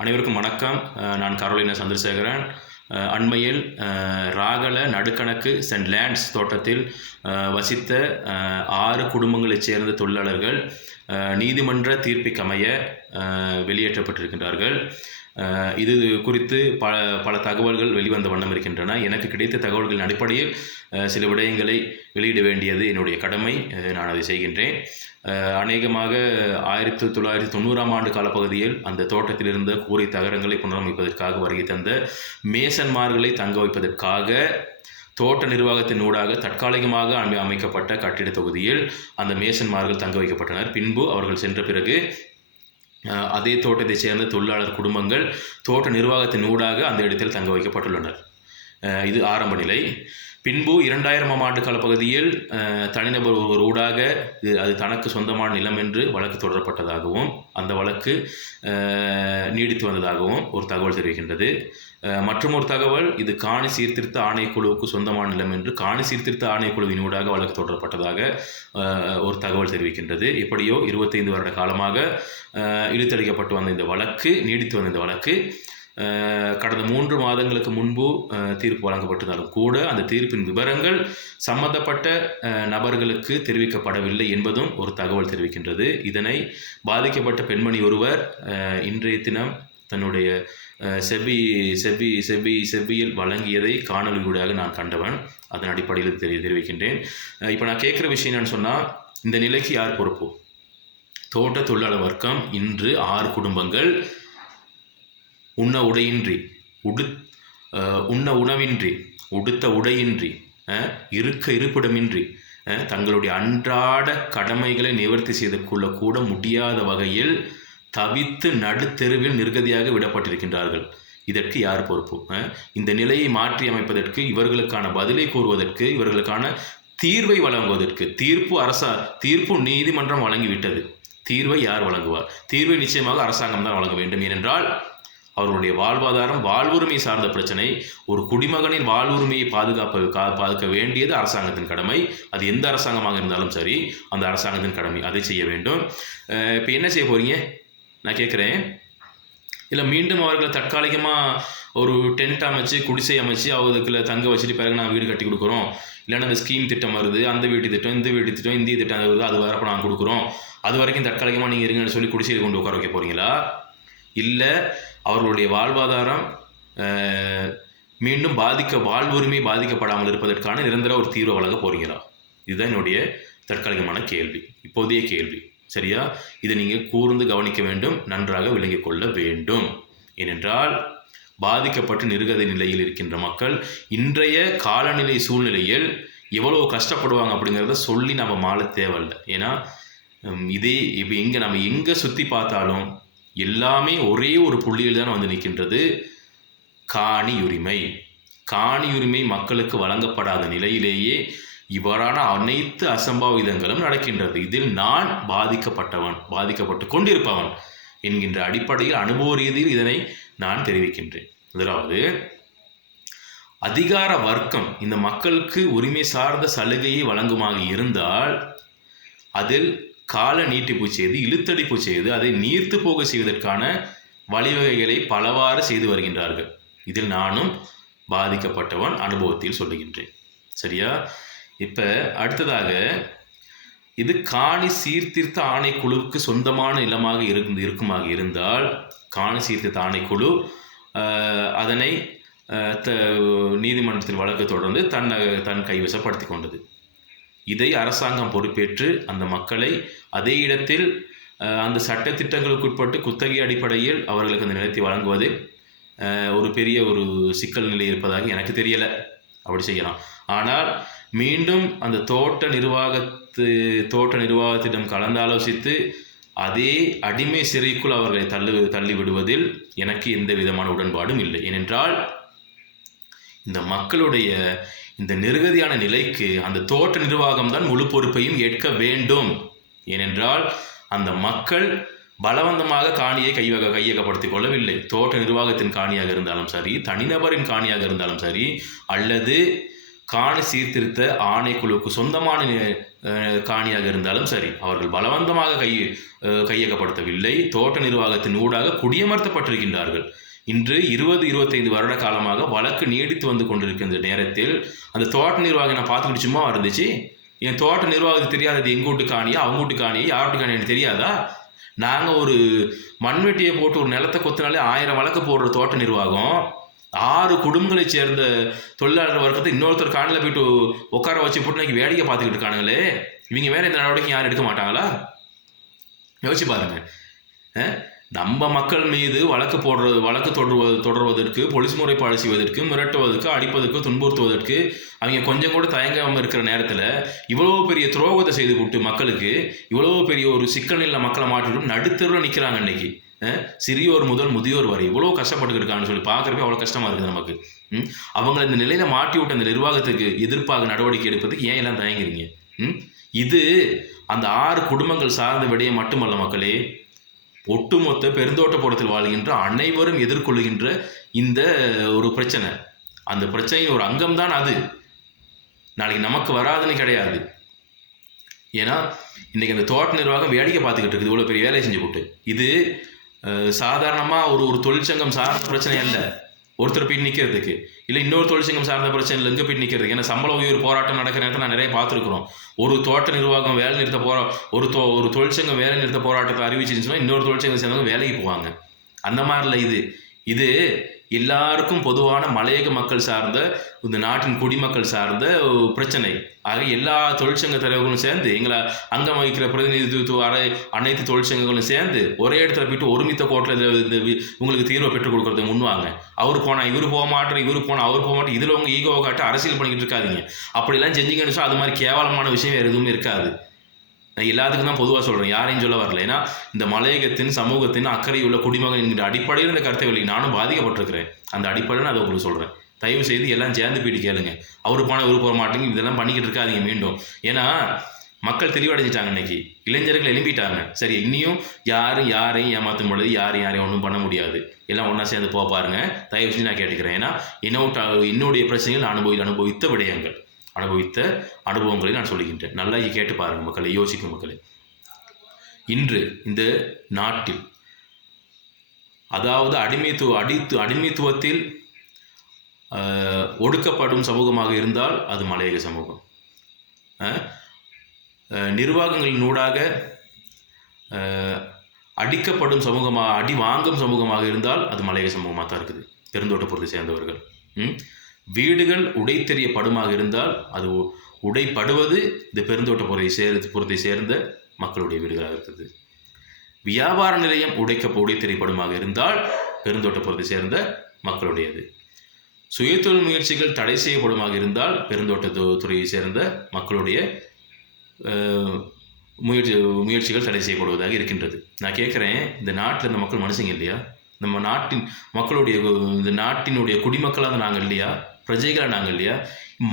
அனைவருக்கும் வணக்கம். நான் கரோலினா சந்திரசேகரன். அண்மையில் ராகல நடுக்கணக்கு சென்ட் லேண்ட்ஸ் தோட்டத்தில் வசித்த 6 குடும்பங்களைச் சேர்ந்த தொழிலாளர்கள் நீதிமன்ற தீர்ப்புக்கமைய வெளியேற்றப்பட்டிருக்கின்றார்கள். இது குறித்து பல தகவல்கள் வெளிவந்த வண்ணம் இருக்கின்றன. எனக்கு கிடைத்த தகவல்களின் அடிப்படையில் சில விடயங்களை வெளியிட வேண்டியது என்னுடைய கடமை. நான் அதை செய்கின்றேன். அநேகமாக 1990ஆம் ஆண்டு காலப்பகுதியில் அந்த தோட்டத்தில் இருந்த கூரை தகரங்களை புனரமைப்பதற்காக வருகை தந்த மேசன்மார்களை தங்க வைப்பதற்காக தோட்ட நிர்வாகத்தின் ஊடாக தற்காலிகமாக அமைக்கப்பட்ட கட்டிட தொகுதியில் அந்த மேசன்மார்கள் தங்க வைக்கப்பட்டனர். பின்பு அவர்கள் சென்ற பிறகு அதே தோட்டத்தைச் சேர்ந்த தொழிலாளர் குடும்பங்கள் தோட்ட நிர்வாகத்தின் ஊடாக அந்த இடத்தில் தங்க வைக்கப்பட்டுள்ளனர். இது ஆரம்ப நிலை. பின்பு 2000ஆம் ஆண்டு காலப்பகுதியில் தனிநபர் ஒரு ஊடாக அது தனக்கு சொந்தமான நிலம் என்று வழக்கு தொடரப்பட்டதாகவும் அந்த வழக்கு நீடித்து வந்ததாகவும் ஒரு தகவல் தெரிவிக்கின்றது. மற்றும் ஒரு தகவல், இது காணி சீர்திருத்த ஆணைக்குழுவுக்கு சொந்தமான நிலம் என்று காணி சீர்திருத்த ஆணைக்குழுவின் ஊடாக வழக்கு தொடரப்பட்டதாக ஒரு தகவல் தெரிவிக்கின்றது. எப்படியோ 25 வருட காலமாக இழுத்தடிக்கப்பட்டு வந்த இந்த வழக்கு, நீடித்து வந்த இந்த வழக்கு கடந்த 3 மாதங்களுக்கு முன்பு தீர்ப்பு வழங்கப்பட்டிருந்தாலும் கூட அந்த தீர்ப்பின் விவரங்கள் சம்பந்தப்பட்ட நபர்களுக்கு தெரிவிக்கப்படவில்லை என்பதும் ஒரு தகவல் தெரிவிக்கின்றது. இதனை பாதிக்கப்பட்ட பெண்மணி ஒருவர் இன்றைய தினம் தன்னுடைய செவ்வியில் வழங்கியதை காணொலியூடாக நான் கண்டவன். அதன் அடிப்படையில் தெரிவிக்கின்றேன். இப்போ நான் கேட்குற விஷயம் என்னன்னு சொன்னால், இந்த நிலைக்கு யார் பொறுப்பு? தோட்ட தொழிலாளர் வர்க்கம் இன்று 6 குடும்பங்கள் உண்ண உணவின்றி, உடுத்த உடையின்றி, இருக்க இருப்பிடமின்றி, தங்களுடைய அன்றாட கடமைகளை நிவர்த்தி செய்து கொள்ள கூட முடியாத வகையில் தவித்து நடுத்தெருவில் நிர்கதியாக விடப்பட்டிருக்கின்றார்கள். இதற்கு யார் பொறுப்பு? இந்த நிலையை மாற்றி அமைப்பதற்கு, இவர்களுக்கான பதிலை கூறுவதற்கு, இவர்களுக்கான தீர்வை வழங்குவதற்கு, தீர்ப்பு நீதிமன்றம் வழங்கிவிட்டது. தீர்வை யார் வழங்குவார்? தீர்வை நிச்சயமாக அரசாங்கம் தான் வழங்க வேண்டும். ஏனென்றால் அவர்களுடைய வாழ்வாதாரம், வாழ்வுரிமை சார்ந்த பிரச்சனை. ஒரு குடிமகனின் வாழ்வுரிமையை பாதுகாக்க வேண்டியது அரசாங்கத்தின் கடமை. அது எந்த அரசாங்கமாக இருந்தாலும் சரி, அந்த அரசாங்கத்தின் கடமை, அதை செய்ய வேண்டும். இப்போ என்ன செய்ய போறீங்க நான் கேட்குறேன். இல்லை மீண்டும் அவர்களை தற்காலிகமாக ஒரு டென்ட் அமைச்சு, குடிசை அமைச்சு, அவர்களுக்குள்ள தங்க வச்சுட்டு பிறகு நான் வீடு கட்டி கொடுக்குறோம், இல்லைன்னா அந்த ஸ்கீம் திட்டம் வருது, அந்த வீட்டு திட்டம், இந்த வீட்டு திட்டம், இந்திய திட்டம் வருது, அது வரப்போ நாங்கள் கொடுக்குறோம், அது வரைக்கும் தற்காலிகமாக நீங்கள் இருங்கன்னு சொல்லி குடிசையில் கொண்டு உட்கார வைக்க போகிறீங்களா? இல்லை அவர்களுடைய வாழ்வாதாரம் மீண்டும் வாழ்வுரிமை பாதிக்கப்படாமல் இருப்பதற்கான நிரந்தர ஒரு தீர்வை வழங்க போறீங்களா? இதுதான் என்னுடைய தற்காலிகமான கேள்வி, இப்போதைய கேள்வி. சரியா? இதை நீங்கள் கூர்ந்து கவனிக்க வேண்டும், நன்றாக விளங்கிக் கொள்ள வேண்டும். ஏனென்றால் பாதிக்கப்பட்டு நிர்கதி நிலையில் இருக்கின்ற மக்கள் இன்றைய காலநிலை சூழ்நிலையில் எவ்வளவு கஷ்டப்படுவாங்க அப்படிங்கிறத சொல்லி நம்ம மாற தேவையில்லை. ஏன்னா இப்போ நம்ம எங்கே சுற்றி பார்த்தாலும் எல்லாமே ஒரே ஒரு புள்ளியில் தான் வந்து நிற்கின்றது. காணி உரிமை மக்களுக்கு வழங்கப்படாத நிலையிலேயே இவ்வாறான அனைத்து அசம்பாவிதங்களும் நடக்கின்றது. இதில் நான் பாதிக்கப்பட்டு கொண்டிருப்பவன் என்கின்ற அடிப்படையில் அனுபவ ரீதியில் இதனை நான் தெரிவிக்கின்றேன். முதலாவது, அதிகார வர்க்கம் இந்த மக்களுக்கு உரிமை சார்ந்த சலுகையை வழங்குமாக இருந்தால் அதில் கால நீட்டிப்பு செய்து, இழுத்தடிப்பு செய்து, அதை நீர்த்து போக செய்வதற்கான வழிவகைகளை பலவாறு செய்து வருகின்றார்கள். இதில் நானும் பாதிக்கப்பட்டவன், அனுபவத்தில் சொல்லுகின்றேன். சரியா? இப்போ அடுத்ததாக, இது காணி சீர்திருத்த ஆணைக்குழுவுக்கு சொந்தமான நிலமாக இருக்குமாக இருந்தால் காணி சீர்திருத்த ஆணைக்குழு அதனை நீதிமன்றத்தில் வழக்கு தொடர்ந்து தன் கைவசப்படுத்தி கொண்டது. இதை அரசாங்கம் பொறுப்பேற்று அந்த மக்களை அதே இடத்தில் அந்த சட்டத்திட்டங்களுக்கு உட்பட்டு குத்தகை அடிப்படையில் அவர்களுக்கு அந்த நிலத்தை வழங்குவது ஒரு பெரிய ஒரு சிக்கல் நிலை இருப்பதாக எனக்கு தெரியலை. அப்படி செய்யலாம். ஆனால் மீண்டும் அந்த தோட்ட நிர்வாகத்திடம் கலந்தாலோசித்து அதே அடிமை சிறைக்குள் அவர்களை தள்ளி விடுவதில் எனக்கு எந்த விதமான உடன்பாடும் இல்லை. ஏனென்றால் இந்த மக்களுடைய இந்த நிர்கதியான நிலைக்கு அந்த தோட்ட நிர்வாகம் தான் முழு பொறுப்பையும் ஏற்க வேண்டும். ஏனென்றால் அந்த மக்கள் பலவந்தமாக காணியை கையகப்படுத்திக் கொள்ளவில்லை. தோட்ட நிர்வாகத்தின் காணியாக இருந்தாலும் சரி, தனிநபரின் காணியாக இருந்தாலும் சரி, அல்லது காணி சீர்திருத்த ஆணைக்குழுவுக்கு சொந்தமான காணியாக இருந்தாலும் சரி, அவர்கள் பலவந்தமாக கையகப்படுத்தவில்லை. தோட்ட நிர்வாகத்தின் ஊடாக குடியமர்த்தப்பட்டிருக்கின்றார்கள். இன்று 20-25 வருட காலமாக வழக்கு நீடித்து வந்து கொண்டிருக்கின்ற நேரத்தில் அந்த தோட்ட நிர்வாகம் நான் பார்த்துக்கிட்டு சும்மா இருந்துச்சு. என் தோட்ட நிர்வாகத்துக்கு தெரியாதது எங்க வீட்டு காணியா, அவங்க வீட்டு காணியா, யார் வீட்டு காணியான்னு தெரியாதா? நாங்கள் ஒரு மண்வெட்டியை போட்டு ஒரு நிலத்தை கொத்தினாலே 1000 வழக்கு போடுற தோட்ட நிர்வாகம் 6 குடும்பங்களை சேர்ந்த தொழிலாளர் வர்க்கத்தை இன்னொருத்தர் காணில் போயிட்டு உட்கார வச்சு போட்டு இன்னைக்கு வேடிக்கை பார்த்துக்கிட்டு இருக்கானுங்களே. இவங்க வேற இந்த நடவடிக்கை யாரும் எடுக்க மாட்டாங்களா? யோசிச்சு பாருங்க. நம்ம மக்கள் மீது வழக்கு தொடர்வதற்கு, போலீஸ் முறைப்பாடு செய்வதற்கு, மிரட்டுவதற்கு, அடிப்பதற்கு, துன்புறுத்துவதற்கு அவங்க கொஞ்சம் கூட தயங்காமல் இருக்கிற நேரத்தில் இவ்வளோ பெரிய துரோகத்தை செய்து விட்டு மக்களுக்கு இவ்வளோ பெரிய ஒரு சிக்கல் நிலை மக்களை மாற்றிவிட்டு நடுத்தருவில் நிற்கிறாங்க. இன்னைக்கு சிறியோர் முதல் முதியோர் வரை இவ்வளோ கஷ்டப்பட்டு இருக்கான்னு சொல்லி பார்க்குறப்ப அவ்வளோ கஷ்டமாக இருக்குது நமக்கு. அவங்களை இந்த நிலையில் மாட்டி விட்ட அந்த நிர்வாகத்துக்கு எதிர்ப்பாக நடவடிக்கை எடுப்பதுக்கு ஏன் எல்லாம் தயங்குறீங்க? இது அந்த 6 குடும்பங்கள் சார்ந்த விடயம் மட்டுமல்ல மக்களே, ஒட்டுமொத்த பெருந்தோட்டப்புறத்தில் வாழ்கின்ற அனைவரும் எதிர்கொள்கின்ற இந்த ஒரு பிரச்சனை. அந்த பிரச்சனையின் ஒரு அங்கம்தான் அது. நாளைக்கு நமக்கு வராதுன்னு கிடையாது. ஏன்னா இன்னைக்கு அந்த தோட்ட நிர்வாகம் வேடிக்கை பார்த்துக்கிட்டு இருக்குது இவ்வளோ பெரிய வேலையை செஞ்சு போட்டு. இது சாதாரணமாக ஒரு தொழிற்சங்கம் சார்ந்த பிரச்சனை அல்ல. ஒருத்தர் போய் நிற்கிறதுக்கு இல்லை இன்னொரு தொழிற்சங்கம் சார்ந்த பிரச்சனை இல்லை, எங்கே போய் நிற்கிறதுக்கு. ஏன்னா சம்பள உயர்வு போராட்டம் நடக்கிற நேரத்தில் நான் நிறைய பார்த்துருக்குறோம். ஒரு தோட்ட நிர்வாகம் வேலை நிறுத்த ஒரு தொழிற்சங்கம் வேலை நிறுத்த போராட்டத்தை அறிவிச்சுன்னு சொன்னால் இன்னொரு தொழிற்சங்கம் சேர்ந்தவங்க வேலைக்கு போவாங்க. அந்த மாதிரில இது எல்லாருக்கும் பொதுவான மலையக மக்கள் சார்ந்த இந்த நாட்டின் குடிமக்கள் சார்ந்த பிரச்சனை. ஆக எல்லா தொழிற்சங்க தலைவர்களும் சேர்ந்து எங்களை அங்கம் வகிக்கிற பிரதிநிதித்துவ அனைத்து தொழிற்சங்கங்களும் சேர்ந்து ஒரே இடத்துல போயிட்டு ஒருமித்த கோட்டில் உங்களுக்கு தீர்வை பெற்றுக் கொடுக்கறதுக்கு முன்வாங்க. அவர் போனால் இவர் போக மாட்டேன், இவர் போனால் அவர் போக மாட்டேன். இதில் உங்கள் ஈகோவை காட்டி அரசியல் பண்ணிக்கிட்டு இருக்காதிங்க. அப்படிலாம் செஞ்சீங்கன்னு சொன்னால் அது மாதிரி கேவலமான விஷயம் வேறு எதுவுமே இருக்காது. நான் எல்லாத்துக்கும் தான் பொதுவாக சொல்கிறேன், யாரையும் சொல்ல வரல. ஏன்னா இந்த மலையகத்தின் சமூகத்தின் அக்கறையுள்ள குடிமகன் என்கிற அடிப்படையில் இந்த கருத்தை வெளியே நானும் பாதிக்கப்பட்டிருக்கிறேன். அந்த அடிப்படையில் அதை உங்களுக்கு சொல்கிறேன். தயவு செய்து எல்லாம் சேர்ந்து போயிட்டு கேளுங்க. அவரு போனால் இவரு போக மாட்டேங்க, இதெல்லாம் பண்ணிக்கிட்டு இருக்காதிங்க மீண்டும். ஏன்னா மக்கள் தெளிவடைஞ்சிட்டாங்க. இன்னைக்கு இளைஞர்கள் எழும்பிட்டாங்க. சரி, இன்னியும் யாரையும் ஏமாற்றும் பொழுது யாரையும் ஒன்றும் பண்ண முடியாது. எல்லாம் ஒன்றா சேர்ந்து போக பாருங்க. தயவு செஞ்சு நான் கேட்டுக்கிறேன். ஏன்னா என்னுடைய பிரச்சனைகள் அனுபவித்த அனுபவங்களை நான் சொல்லுகின்றேன். நல்லா கேட்டு பாருங்க மக்களை, யோசிக்கும் மக்களே. இன்று இந்த நாட்டில் அதாவது அடிமைத்துவத்தில் ஒடுக்கப்படும் சமூகமாக இருந்தால் அது மலையக சமூகம். நிர்வாகங்களினூடாக அடிக்கப்படும் சமூகமாக, அடி வாங்கும் சமூகமாக இருந்தால் அது மலையக சமூகமாக தான் இருக்குது, பெருந்தோட்டப்புறத்தை சேர்ந்தவர்கள். வீடுகள் உடைத்தெறியப்படுமாக இருந்தால் அது உடைப்படுவது இந்த பெருந்தோட்டப்புறத்தை சேர்ந்த மக்களுடைய வீடுகளாக இருக்குது. வியாபார நிலையம் உடைத்தெறியப்படுமாக இருந்தால் பெருந்தோட்டப்புறத்தை சேர்ந்த மக்களுடையது. சுயதொழில் முயற்சிகள் தடை செய்யப்படுமாக இருந்தால் பெருந்தோட்டத்துறையை சேர்ந்த மக்களுடைய முயற்சிகள் தடை செய்யப்படுவதாக இருக்கின்றது. நான் கேட்குறேன், இந்த நாட்டில் இந்த மக்கள் மனுஷங்க இல்லையா? நம்ம நாட்டின் மக்களுடைய இந்த நாட்டினுடைய குடிமக்களாக நாங்கள் இல்லையா? பிரஜைகளாக நாங்கள் இல்லையா?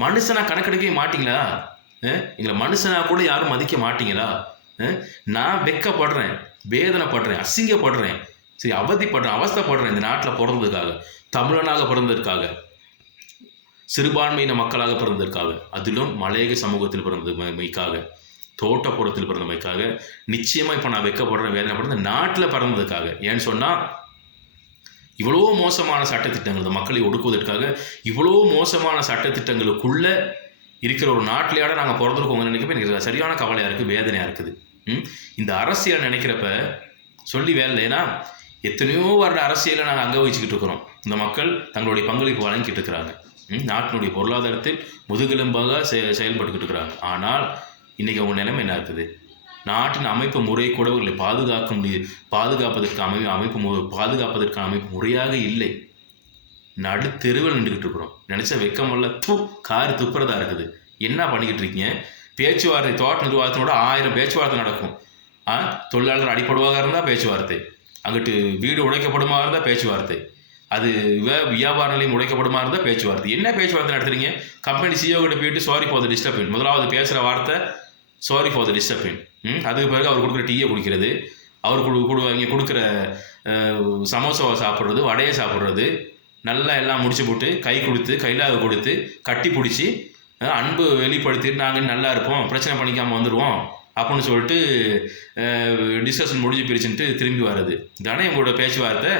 மனுஷனாக கணக்கெடுக்கவே மாட்டிங்களா? எங்களை மனுஷனாக கூட யாரும் மதிக்க மாட்டீங்களா? நான் வெக்கப்படுறேன், வேதனைப்படுறேன், அசிங்கப்படுறேன், சரி அவதிப்படுறேன், அவஸ்தைப்படுறேன் இந்த நாட்டில் பிறந்ததுக்காக, தமிழனாக பிறந்ததற்காக, சிறுபான்மையின மக்களாக பிறந்ததற்காக, அதிலும் மலையக சமூகத்தில் பிறந்தமைக்காக, தோட்டப்புறத்தில் பிறந்தமைக்காக நிச்சயமாக இப்போ நான் வெக்கப்படுறேன், வேதனைப்படுறேன் இந்த நாட்டில் பிறந்ததுக்காக. ஏன்னு சொன்னால் இவ்வளோ மோசமான சட்டத்திட்டங்கள், இந்த மக்களை ஒடுக்குவதற்காக இவ்வளோ மோசமான சட்டத்திட்டங்களுக்குள்ளே இருக்கிற ஒரு நாட்டிலேயாட நாங்கள் பிறந்திருக்கோங்க நினைக்கிறப்ப எனக்கு சரியான கவலையாக இருக்குது, வேதனையாக இருக்குது. இந்த அரசியல் நினைக்கிறப்ப சொல்லி வேலை. ஏன்னா எத்தனையோ வருட அரசியலை நாங்கள் அங்கே வச்சுக்கிட்டு இருக்கிறோம். இந்த மக்கள் தங்களுடைய பங்களிப்பு வழங்கிட்டு இருக்கிறாங்க. நாட்டினுடைய பொருளாதாரத்தில் முதுகெலும்பாக செயல்பட்டுக்கிட்டு இருக்கிறாங்க. ஆனால் இன்றைக்கி அவங்க நிலைமை என்ன இருக்குது? நாட்டின் அமைப்பு முறை கூட அவர்களை பாதுகாப்பதற்கான அமைப்பு முறையாக இல்லை. நடுத்தெருவில் நின்றுக்கிட்டு இருக்கிறோம். நினச்சா வெக்கமல்ல காரு துப்புறதா இருக்குது. என்ன பண்ணிக்கிட்டு இருக்கீங்க? பேச்சுவார்த்தை தோட்ட நிர்வாகத்தினோட 1000 பேச்சுவார்த்தை நடக்கும். தொழிலாளர் அடிப்படுவாக இருந்தால் பேச்சுவார்த்தை, அங்கிட்டு வீடு உடைக்கப்படுமா இருந்தால் பேச்சுவார்த்தை, அது வியாபார நிலையம் உடைக்கப்படுமா இருந்தால் பேச்சுவார்த்தை. என்ன பேச்சுவார்த்தை நடத்துறீங்க? கம்பெனி சிஓ கிட்ட போயிட்டு சாரி ஃபார் த டிஸ்டர்பன்ஸ், முதலாவது பேசுகிற வார்த்தை சாரி ஃபார் த டிஸ்டர்பன்ஸ். அதுக்கு பிறகு அவர் கொடுக்குற டீயை குடிக்கிறது, அவர் இங்கே கொடுக்குற சமோசாவை சாப்பிட்றது, வடையை சாப்பிட்றது, நல்லா எல்லாம் முடிச்சு போட்டு கை கொடுத்து கையிலாக கொடுத்து கட்டி பிடிச்சி அன்பு வெளிப்படுத்திட்டு நாங்கள் நல்லா இருப்போம், பிரச்சனை பண்ணிக்காமல் வந்துடுவோம் அப்படின்னு சொல்லிட்டு டிஸ்கஷன் முடிஞ்சு பிரிச்சுட்டு திரும்பி வர்றது தானே எங்களோட பேச்சுவார்த்தை.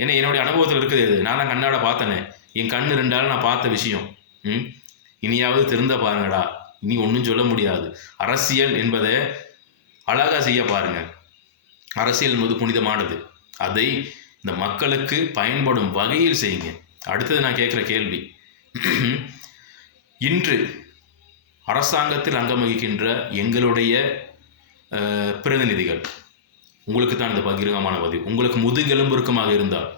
ஏன்னா என்னுடைய அனுபவத்தில் இருக்குது இது, நான் தான் கண்ணாட பார்த்தேனே, என் கண்ணு ரெண்டாலும் நான் பார்த்த விஷயம். இனியாவது திருந்த பாருங்கடா, இனி ஒன்றும் சொல்ல முடியாது. அரசியல் என்பதை அழகாக செய்ய பாருங்க. அரசியல் என்பது புனிதமானது, அதை இந்த மக்களுக்கு பயன்படும் வகையில் செய்யுங்க. அடுத்தது நான் கேட்குற கேள்வி, இன்று அரசாங்கத்தில் அங்கம் வகிக்கின்ற எங்களுடைய பிரதிநிதிகள், உங்களுக்கு தான் இந்த பகிரங்கமான பதிவு, உங்களுக்கு முதுகெலும்பு இருக்குமாக இருந்தால்,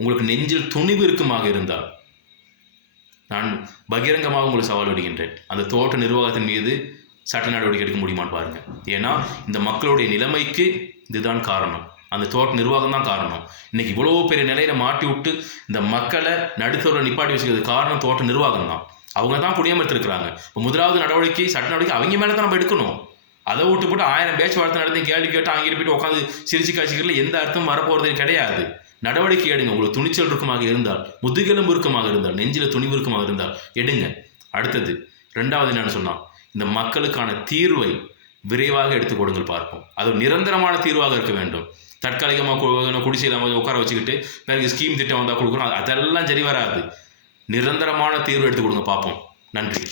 உங்களுக்கு நெஞ்சில் துணிவு இருக்குமாக இருந்தால், நான் பகிரங்கமாக உங்களுக்கு சவால் விடுகின்றேன், அந்த தோட்ட நிர்வாகத்தின் மீது சட்ட நடவடிக்கை எடுக்க முடியுமான்னு பாருங்கள். ஏன்னா இந்த மக்களுடைய நிலைமைக்கு இதுதான் காரணம், அந்த தோட்ட நிர்வாகம் தான் காரணம். இன்னைக்கு இவ்வளோ பெரிய நிலையில மாட்டி விட்டு இந்த மக்களை நடுத்தர நிப்பாட்டி வச்சுக்கிறது காரணம் தோட்ட நிர்வாகம் தான். அவங்க தான் குடியமர்த்திருக்கிறாங்க. இப்போ முதலாவது நடவடிக்கை சட்ட நடவடிக்கை அவங்க மேலே தான் நம்ம எடுக்கணும். அதை விட்டு போட்டு 1000 பேச்சுவார்த்தை நடத்தி கேள்வி கேட்டு அங்கே போயிட்டு உட்காந்து சிரிச்சு காய்ச்சிக்கிறதுல எந்த அர்த்தம் வரப்போகிறது கிடையாது. நடவடிக்கை எடுங்க. உங்களுக்கு துணிச்சல் இருக்குமாக இருந்தால், முதுகெலும்பு இருக்குமாக இருந்தால், நெஞ்சில் துணிவு இருக்குமாக இருந்தால் எடுங்க. அடுத்தது 2வது என்னன்னு சொன்னால், இந்த மக்களுக்கான தீர்வை விரைவாக எடுத்துக் கொடுங்கள் பார்ப்போம். அது நிரந்தரமான தீர்வாக இருக்க வேண்டும். தற்காலிகமாக குடிசையில் உட்கார வச்சுக்கிட்டு பிறகு ஸ்கீம் திட்டம் வந்தால் கொடுக்குறோம், அதெல்லாம் சரி வராது. நிரந்தரமான தீர்வு எடுத்து கொடுங்க பார்ப்போம். நன்றி.